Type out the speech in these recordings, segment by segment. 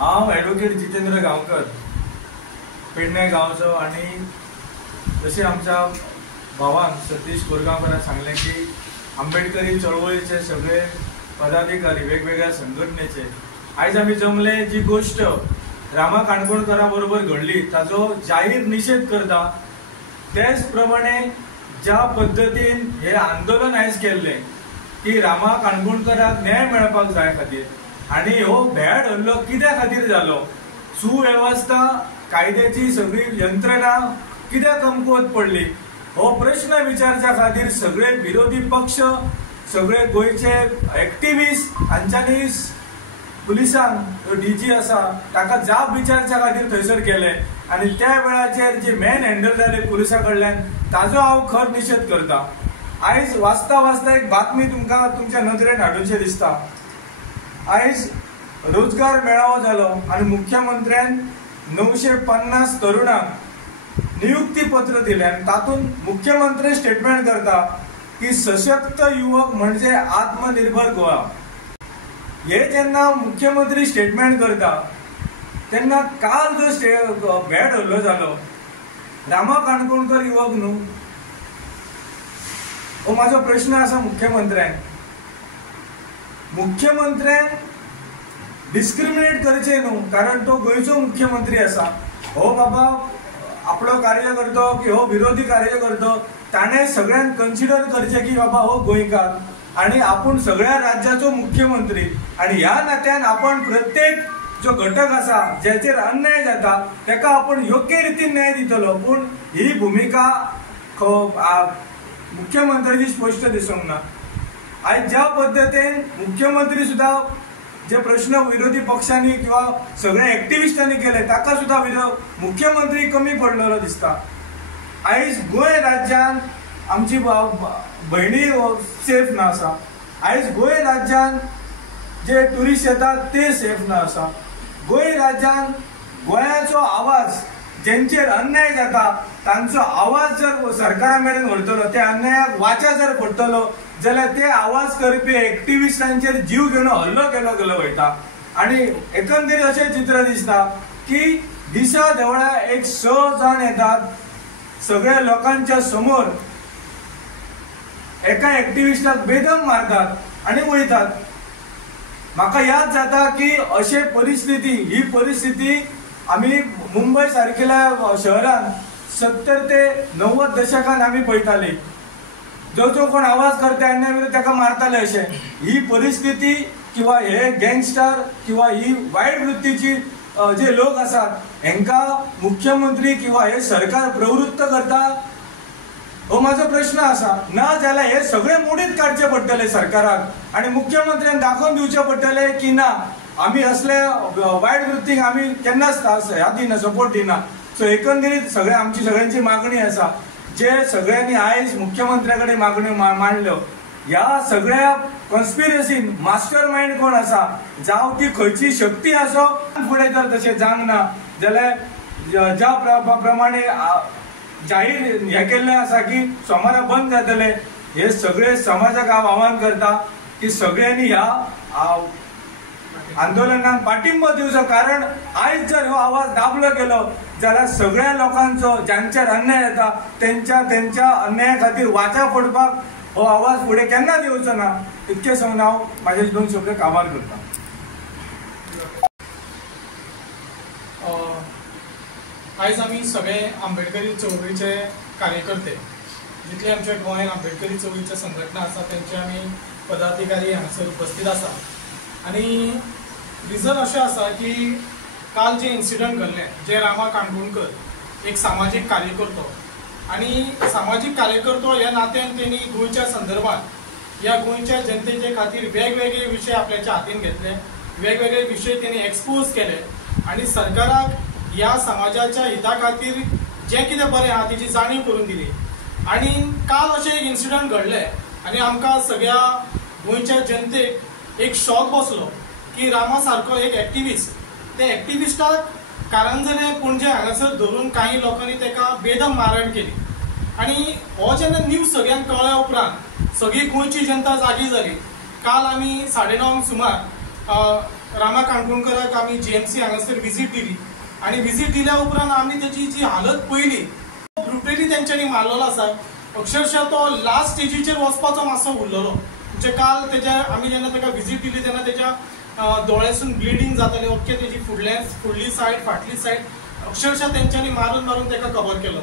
हांव ॲडव्होकेट जितेंद्र गांवकर पेडणे गांवचो आनी जशें आमच्या भावान सतीश कोरगांवकारान सांगलें की आंबेडकरी चळवळीचे सगळे पदाधिकारी वेगवेगळ्या संघटनेचे आयज आमी जमले जी गोष्ट रामा काणकोणकरा बरोबर घडली ताचो जाहीर निषेध करता। तेच प्रमाणे ज्या पद्दतीन हे आंदोलन आयज केल्लें की रामा काणकोणकराक न्याय मेळपाक जाय खातीर आनी हो भ्याड हल्लो कित्या खातीर जालो, सुवेवस्था कायद्याची सगळी यंत्रणा कित्याक कमकुवत पडली हो प्रश्न विचारच्या खातीर सगळे विरोधी पक्ष सगळे गोयचे एक्टिविस्ट हांच्यांनी पुलिसान डीजी आसा ताका जाप विचारच्या खातीर थंयसर केले आनी त्या वेळाचेर जे मॅन हँडल जाले पुलिसा कडल्यान ताजो हांव खर निशेध करता। आयज वाचता वाचता एक बातमी तुमकां तुमच्या नदरेन हाडूनशें दिसता। आयज रोजगार मेळावो जालो आनी मुख्यमंत्र्यान 950 तरुणांक नियुक्ती पत्र दिलें आनी तातूंत मुख्यमंत्री स्टेटमेंट करता की सशक्त युवक म्हणजे आत्मनिर्भर गोवा। हे जेन्ना मुख्यमंत्री स्टेटमेंट करता तेन्ना काल जो भ्याड हल्लो जालो रामा काणकोणकर युवक न्हू हो म्हाजो प्रश्न आसा मुख्यमंत्र्यान डिस्क्रिमिनेट करचे न्हू कारण तो गोंयचो मुख्यमंत्री आसा। हो बाबा आपलो कार्यकर्तो की हो विरोधी कार्यकर्तो ताणें सगळ्यांक कन्सिडर करचे की बाबा हो गोंयकार आणि आपण सगळ्या राज्याचो मुख्यमंत्री आणि ह्या नात्यान आपण प्रत्येक जो घटक आसा ज्याचेर अन्याय जाता ताका आपण योग्य रितीन न्याय दितलो, पूण ही भूमिका मुख्यमंत्र्याची स्पष्ट दिसूंक ना। आयज ज्या पद्दतीन मुख्यमंत्री सुद्धा जे प्रश्न विरोधी पक्षांनी किंवा सगळ्या एक्टिविस्टांनी केले ताका सुद्धा मुख्यमंत्री कमी पडलेलो दिसता। आयज गोंय राज्यान आमची भयणी सेफ ना आसा, आयज गोंय राज्यान जे टुरिस्ट येतात ते सेफ ना आसा, गोंय राज्यान गोंयाचो आवाज जेंचेर अन्याय जाता तांचो आवाज जर सरकारा मेरेन व्हरतलो त्या अन्यायाक वाचा जर पडटलो जाल्यार ते आवाज करपी एक्टिविस्टांचेर जीव घेवन हल्लो केलो गेलो वयता आनी एकंदरीत अशें चित्र दिसता की दिसा देवळा एक 6 जाण येतात सगळ्या लोकांच्या समोर एका एक्टिविस्टाक बेदम मारतात आणि वयतात। म्हाका याद जाता की अशे ही परिस्थिती आमी मुंबई सारकेल्या शहरान 70 ते 90 दशकान आमी पळयताली। जो कोण आवाज करता अन्याय विरोधी ताका मारताले अशें। ही परिस्थिती किंवा हे गँगस्टर किंवा ही वायट वृत्तीची जे लोक आसात हांकां मुख्यमंत्री किंवा हे सरकार प्रवृत्त करता हो माझा प्रश्न आसा। ना जाल्यार हे सगळे मोडीत काडचे पडटले सरकाराक आणि मुख्यमंत्र्यान दाखोवन दिवचे पडटले की ना आमी असले वायट वृत्तीक आमी केन्नाच हात दिना, सपोर्ट दिना। सो एकंदरीत आमची सगळ्यांची मागणी आसा जे सगळ्यांनी आयज मुख्यमंत्र्या कडेन मागण्यो मांडल्यो ह्या सगळ्या कॉन्स्पिरसीन मास्टर माइंड कोण आसा जावं ती खंयची शक्ती आसो फुडें जर तशें जावंक ना जाल्यार ज्या प्रमाणे जाहीर हे केल्ले आसा की सोमारा बंद जातले हे सगळे समाजाक हांव आव्हान करता की सगळ्यांनी ह्या आंदोलनाक पाठिंबा दिवचो, कारण आयज जर हो आवाज दाबलो गेलो जाल्यार सगळ्या लोकांचो ज्यांचेर अन्याय जाता त्यांच्या अन्याया खातीर वाचा पडपाक हो आवाज फुडें केन्ना दिवचो ना। इतके सांगून हांव म्हाजे 2 शब्द काबार करता। आयज आमी सगळे आंबेडकरी चळवळीचे कार्यकर्ते जितले आमच्या गोंयांत आंबेडकरी चळवळीचे संघटना आसा त्यांचे आमी पदाधिकारी हांगासर उपस्थित आसा आनी रिजन अशें आसा की काल जे इन्सिडंट घडले जे रामा काणकोणकर एक सामाजीक कार्यकर्तो आणि सामाजिक कार्यकर्तो ह्या नात्यान त्यांनी गोंयच्या संदर्भात या गोंयच्या जनतेचे खातीर वेगवेगळे विषय आपल्याच्या हातीन घेतले, वेगवेगळे विषय त्यांनी एक्सपोज केले आणि सरकाराक ह्या समाजाच्या हिता खातीर जे कितें बरें आहा तेची जाणीव करून दिली। आणि काल अशें एक इन्सिडंट घडले आणि आमकां सगळ्या गोंयच्या जनतेक एक शॉक बसलो की रामा सारको एक एक्टिविस्ट ते एक्टिविस्टाक कारंजले पणजे हांगासर धरून काही लोकांनी ताका बेदम मारहाण केली आणि हो जेन्ना न्यूज सगळ्यांक कळ्ळ्या उपरांत सगळी गोंयची जनता जागी जाली। काल आमी 9:30 सुमार रामा काणकोणकराक आमी GMC हांगासर विजीट दिली आणि विजीट दिल्या उपरांत आमी त्याची जी हालत पळयली, ब्रुटली तेंच्यांनी मारलेलो आसा. अक्षरशः तो लास्ट स्टेजीचेर वचपाचो मातसो उरलेलो. म्हणजे काल तेच्या आमी जेन्ना ताका विजीट दिली तेन्ना तेच्या दोळ्यासून ब्लिडींग जाताली. ओके तेजी फुडली सायड फाटली सायड अक्षरशः तेंच्यांनी मारून मारून ताका कवर केलो.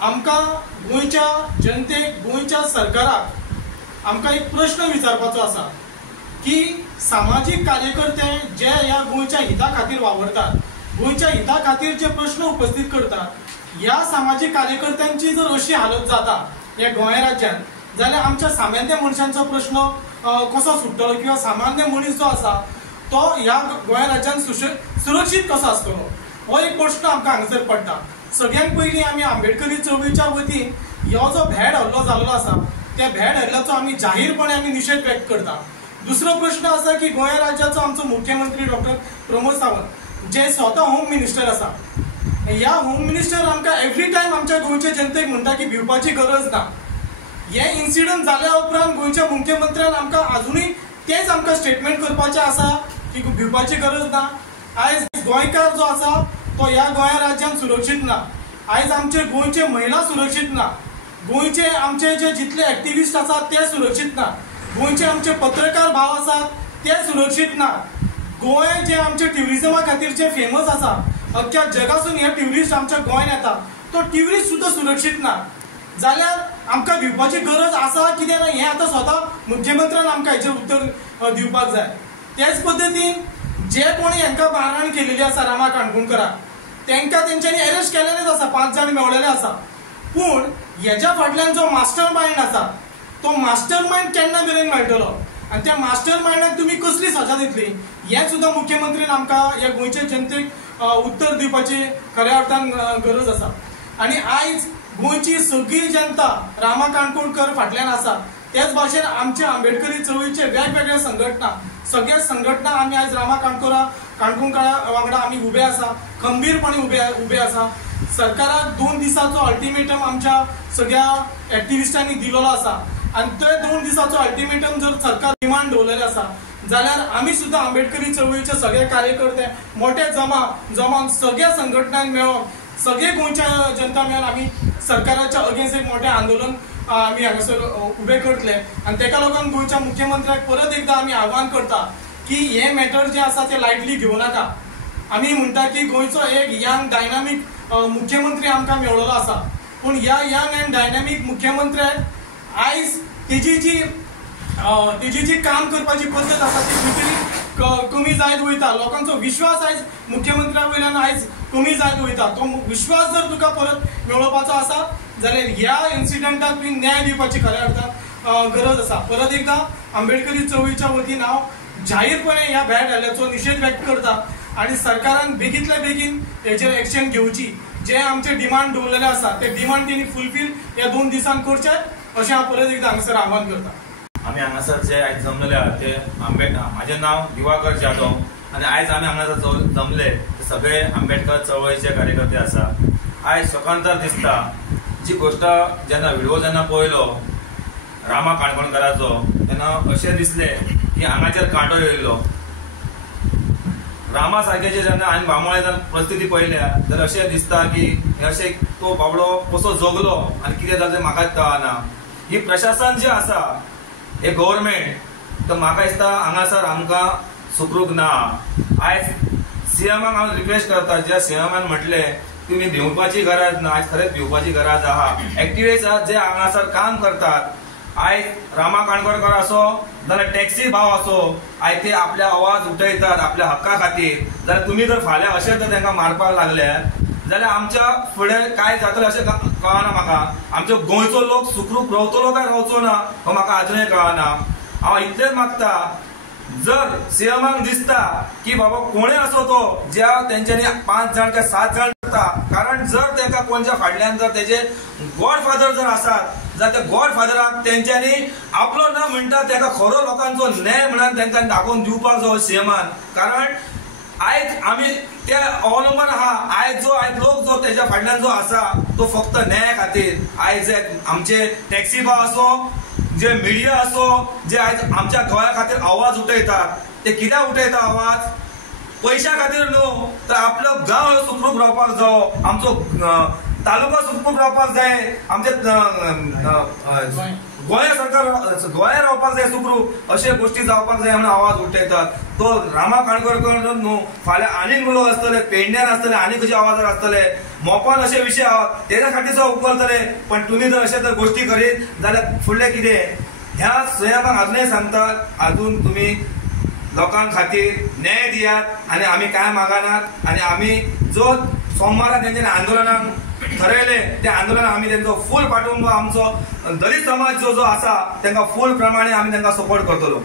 आमकां गोंयच्या जनतेक, गोंयच्या सरकाराक आमकां एक प्रश्न विचारपाचो आसा की सामाजीक कार्यकर्ते जे ह्या गोंयच्या हिता खातीर वावरतात, गोंयच्या हिता खातीर जे प्रश्न उपस्थित करतात, ह्या सामाजीक कार्यकर्त्यांची जर अशी हालत जाता ह्या गोंय राज्यांत जाल्यार आमच्या सामान्य मनशांचो प्रश्न कसो सुट्टलो किंवा सामान्य मनीस जो आसा तो ह्या गोंय राज्यांत सुरक्षीत कसो आसतलो, हो एक प्रश्न आमकां हांगासर पडटा. सगळ्यांत पयलीं आमी आंबेडकरी चळवळीच्या वतीन हो जो भेड हल्लो जाल्लो आसा त्या भेड हल्ल्याचो आमी जाहीरपणे आमी निशेध व्यक्त करता. दुसरो प्रश्न आसा की गोंय राज्याचो आमचो मुख्यमंत्री डॉक्टर प्रमोद सावंत जे स्वता होम मिनिस्टर आसा, ह्या होम मिनिस्टर आमकां एवरी टायम आमच्या गोंयच्या जनतेक म्हणटा की भिवपाची गरज ना. हे इन्सिडंट जाल्या उपरांत गोंयच्या मुख्यमंत्र्यान आमकां अजुनूय तेच आमकां स्टेटमेंट करपाचें आसा की भिवपाची गरज ना. आयज गोंयकार जो आसा तो ह्या गोंय राज्यांत सुरक्षीत ना. आयज आमचे गोंयचे महिला सुरक्षीत ना. गोंयचे आमचे जे जितले एक्टिविस्ट आसात ते सुरक्षीत ना. गोंयचे आमचे पत्रकार भाव आसात ते सुरक्षीत ना. गोंय जे आमचे ट्युरिजमा खातीरचे फेमस आसा, अख्ख्या जगासून हे ट्युरिस्ट आमच्या गोंयांत येता, तो ट्युरिस्ट सुद्धा सुरक्षीत ना. जाल्यार आमकां भिवपाची गरज आसा कितें ना हें आतां स्वता मुख्यमंत्र्यान आमकां हेचेर उत्तर दिवपाक जाय. तेच पद्दतीन जे कोणी हांकां मारहाण केलेली आसा रामा काणकोणकराक तांकां तेंच्यांनी अरेस्ट केलेलेच आसा, 5 जाण मेवलेले आसा. पूण हेच्या फाटल्यान जो मास्टर मायंड आसा तो मास्टर मायंड केन्ना मेरेन मेळटलो आनी त्या मास्टर मायंडाक तुमी कसली सजा दितली हें सुद्दां मुख्यमंत्रीन आमकां ह्या गोंयच्या जनतेक उत्तर दिवपाची खऱ्या अर्थान गरज आसा. आनी आयज गोंयची सगळी जनता रामा काणकोणकर फाटल्यान आसा. त्याच भाशेन आमच्या आंबेडकरी चळवळीचे वेगवेगळे संघटना, सगळे संघटना आमी आयज रामा काणकोणकरा वांगडा आमी उबे आसा, खंबीरपणे उबे आसा. सरकाराक 2 दिसाचो अल्टिमेटम आमच्या सगळ्या एक्टिविस्टांनी दिलेलो आसा आनी ते 2 दिसाचो अल्टिमेटम जर सरकार डिमांड दवरलेले आसा जाल्यार आमी सुद्दां आंबेडकरी चळवळीचे सगळे कार्यकर्ते मोठे जमावन सगळ्या संघटनांक मेळोन सगळे गोंयच्या जनता मेळोन आमी सरकाराच्या अगेन्स्ट एक मोठें आंदोलन आमी हांगासर उबें करतले. आनी तेका लागून गोंयच्या मुख्यमंत्र्याक परत एकदां आमी आव्हान करता की हे मॅटर जे आसा ते लायटली घेवं नाका. आमी म्हणटा की गोंयचो एक यंग डायनामीक मुख्यमंत्री आमकां मेळ्ळो आसा, पूण ह्या यंग एंड डायनामीक मुख्यमंत्र्याक आयज तेजी जी काम करपाची पद्दत आसा ती खंय कमी जायत वयता. लोकांचो विश्वास आयज मुख्यमंत्र्या वयल्यान आयज कमी जायत वयता. तो विश्वास जर तुका परत मेळोवपाचो आसा जाल्यार ह्या इन्सिडंटाक तुवें न्याय दिवपाची खऱ्या अर्थान गरज आसा. परत एकदां आंबेडकरी चळवळीच्या वतीन हांव जाहीरपणे ह्या भेट हल्ल्याचो निशेध व्यक्त करता आनी सरकारान बेगींतल्या बेगीन हेचेर एक्शन घेवची. जे आमचे डिमांड दवरलेले आसा ते डिमांड तेणी फुलफील ह्या 2 दिसान करचे अशें हांव परत एकदां हांगासर आव्हान करता. आमी हांगासर जे आयज जमलेले आहात ते म्हाजें नांव दिवाकर जाधव आनी आयज आमी हांगासर जमले ते सगळे आंबेडकर चळवळीचे कार्यकर्ते आसा. आयज स्वतंत्र दिसता जी गोष्ट जेन्ना व्हिडिओ जेन्ना पळयलो रामा काणकोणकराचो तेन्ना अशें दिसलें की हांगाचेर कांटो येयल्लो. रामा सारकेचे जेन्ना हांवें बांबोळे परिस्थिती पळयल्या जाल्यार अशें दिसता की अशें तो बाबडो कसो जगलो आनी कितें जालें तें म्हाकाच कळना. ही प्रशासन जे आसा हे गव्हर्मेंट तर म्हाका दिसता हांगासर आमकां सुखरूप ना. आयज सीएमाक हांव रिक्वेस्ट करता, ज्या सीएमान म्हटलें तुमी भिवपाची गरज ना, आयज खरेंच भिवपाची गरज आहा. एक्टिविस्ट आहात जे हांगासर काम करतात, आयज रामा काणकोणकर असो जाल्यार टॅक्सी भाव असो, आयज ते आपले आवाज उठयतात आपल्या हक्का खातीर. जाल्यार तुमी जर फाल्यां अशें जर तांकां मारपाक लागले जाल्यार आमच्या फुडें काय जातलें अशें कळना म्हाका. आमचो गोंयचो लोक सुखरूप रावतलो काय रावचो ना हो म्हाका आजुनूय कळना. हांव इतलेंच मागता, जर सीएमाक दिसता की बाबा कोणें असो तो ज्या तेंच्यांनी 5 जाण काय 7 जाण करता, कारण जर तांकां कोणच्या फाटल्यान जर तेजे गॉडफादर जर आसात जाल्यार त्या गॉडफादराक तेंच्यांनी आपलो ना म्हणटा ताका खरो लोकांचो न्याय म्हणून तांकां दाखोवन दिवपाक जाय सीएमान. कारण आयज आमी ते अवलंबन आहा. आयज लोक जो तेच्या फाटल्यान जो आसा तो फक्त न्याया खातीर. आयज आमचे टॅक्सी भाव असो, जे मिडिया असो, जे आयज आमच्या गोंया खातीर आवाज उठयतात ते कित्याक उठयता आवाज? पैशा खातीर न्हू, तर आपलो गांव सुखरूप रावपाक जावो, आमचो तालुको सुखरूप रावपाक जाय, आमचे गोंय सरकार गोंया रावपाक जाय सुखरूप, अशे गोष्टी जावपाक जाय म्हणून आवाज उठयतात. तो रामा काणकोणकर न्हू, फाल्यां आनीक उलो आसतले, पेडण्यार आसतले, आनी खंयच्या आवाजार आसतले, मोपान अशे विशय आहात तेज्या खातीर सुद्दां उपकारतले. पण तुमी जर अशे जर गोष्टी करीत जाल्यार फुडलें कितें? ह्या सुयाबाक आजूनय सांगतात, आजून तुमी लोकां खातीर न्याय दियात आनी आमी काय मागनात. आनी आमी जो सोमारा तेंच्यानी आंदोलनाक ठरयले त्या आंदोलनाक आमी तेंचो फूल पाठिंबो, आमचो दलित समाज जो आसा तांकां फूल प्रमाणे आमी तांकां सपोर्ट करतलो.